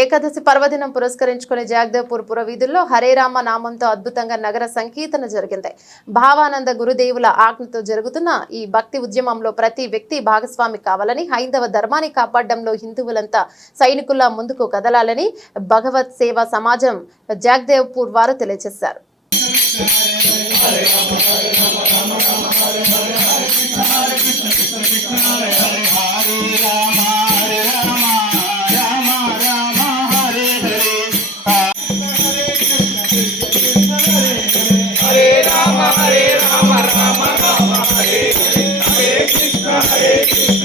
ఏకాదశి పర్వదినం పురస్కరించుకుని జాగ్దేవ్పూర్ పురవీధుల్లో హరేరామ నామంతో అద్భుతంగా నగర సంకీర్తన జరిగింది. భావానంద గురుదేవుల ఆజ్ఞతో జరుగుతున్న ఈ భక్తి ఉద్యమంలో ప్రతి వ్యక్తి భాగస్వామి కావాలని హైందవ ధర్మాన్ని కాపాడడంలో హిందువులంతా సైనికుల్లా ముందుకు కదలాలని భగవత్ సేవా సమాజం జాగ్దేవ్పూర్ వారు తెలియజేశారు.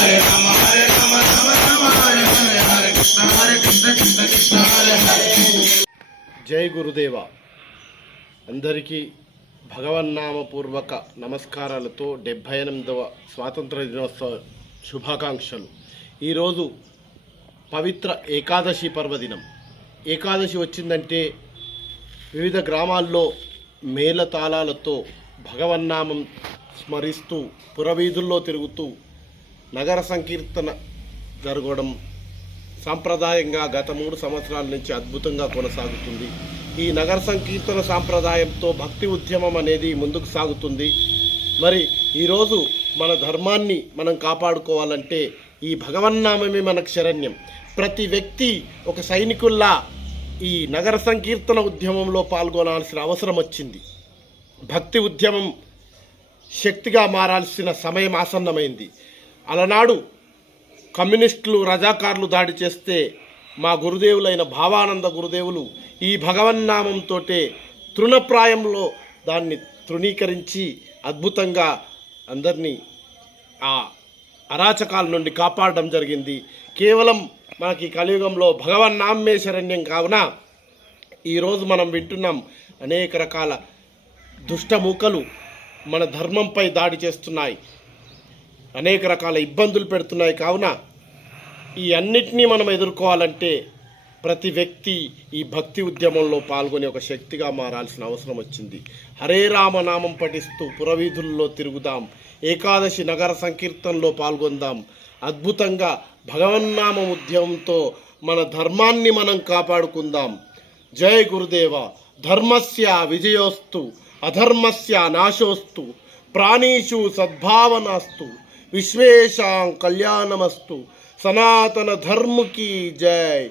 Hare జై గురుదేవ. అందరికీ భగవన్నామపూర్వక నమస్కారాలతో డెబ్భై ఎనిమిదవ స్వాతంత్ర దినోత్సవ శుభాకాంక్షలు. ఈరోజు పవిత్ర ఏకాదశి పర్వదినం. ఏకాదశి వచ్చిందంటే వివిధ గ్రామాల్లో మేళతాళాలతో భగవన్నామం స్మరిస్తూ పురవీధుల్లో తిరుగుతూ నగర సంకీర్తన జరగడం సాంప్రదాయంగా గత మూడు సంవత్సరాల నుంచి అద్భుతంగా కొనసాగుతుంది. ఈ నగర సంకీర్తన సాంప్రదాయంతో భక్తి ఉద్యమం అనేది ముందుకు సాగుతుంది. మరి ఈరోజు మన ధర్మాన్ని మనం కాపాడుకోవాలంటే ఈ భగవన్నామమే మనకు శరణ్యం ప్రతి వ్యక్తి ఒక సైనికుల్లా ఈ నగర సంకీర్తన ఉద్యమంలో పాల్గొనాల్సిన అవసరం వచ్చింది. భక్తి ఉద్యమం శక్తిగా మారాల్సిన సమయం ఆసన్నమైంది. అలనాడు కమ్యూనిస్టులు రజాకారులు దాడి చేస్తే మా గురుదేవులైన భావానంద గురుదేవులు ఈ భగవన్నామంతో తృణప్రాయంలో దాన్ని తృణీకరించి అద్భుతంగా అందరినీ ఆ అరాచకాల నుండి కాపాడడం జరిగింది. కేవలం మనకి కలియుగంలో భగవన్నామే శరణ్యం కావున ఈరోజు మనం వింటున్నాం అనేక రకాల దుష్టమూకలు మన ధర్మంపై దాడి చేస్తున్నాయి. అనేక రకాల ఇబ్బందులు పెడుతున్నాయి. కావున ఈ అన్నిటినీ మనం ఎదుర్కోవాలంటే ప్రతి వ్యక్తి ఈ భక్తి ఉద్యమంలో పాల్గొని ఒక శక్తిగా మారాల్సిన అవసరం వచ్చింది. హరే రామనామం పఠిస్తూ పురవీధుల్లో తిరుగుదాం. ఏకాదశి నగర సంకీర్తనలో పాల్గొందాం. అద్భుతంగా భగవన్నామ ఉద్యమంతో మన ధర్మాన్ని మనం కాపాడుకుందాం. జై గురుదేవ. ధర్మస్య విజయోస్తు. అధర్మస్య నాశోస్తు. ప్రాణీషు సద్భావనాస్తు. विश्वेशा कल्याणमस्तु। सनातन धर्म की जय।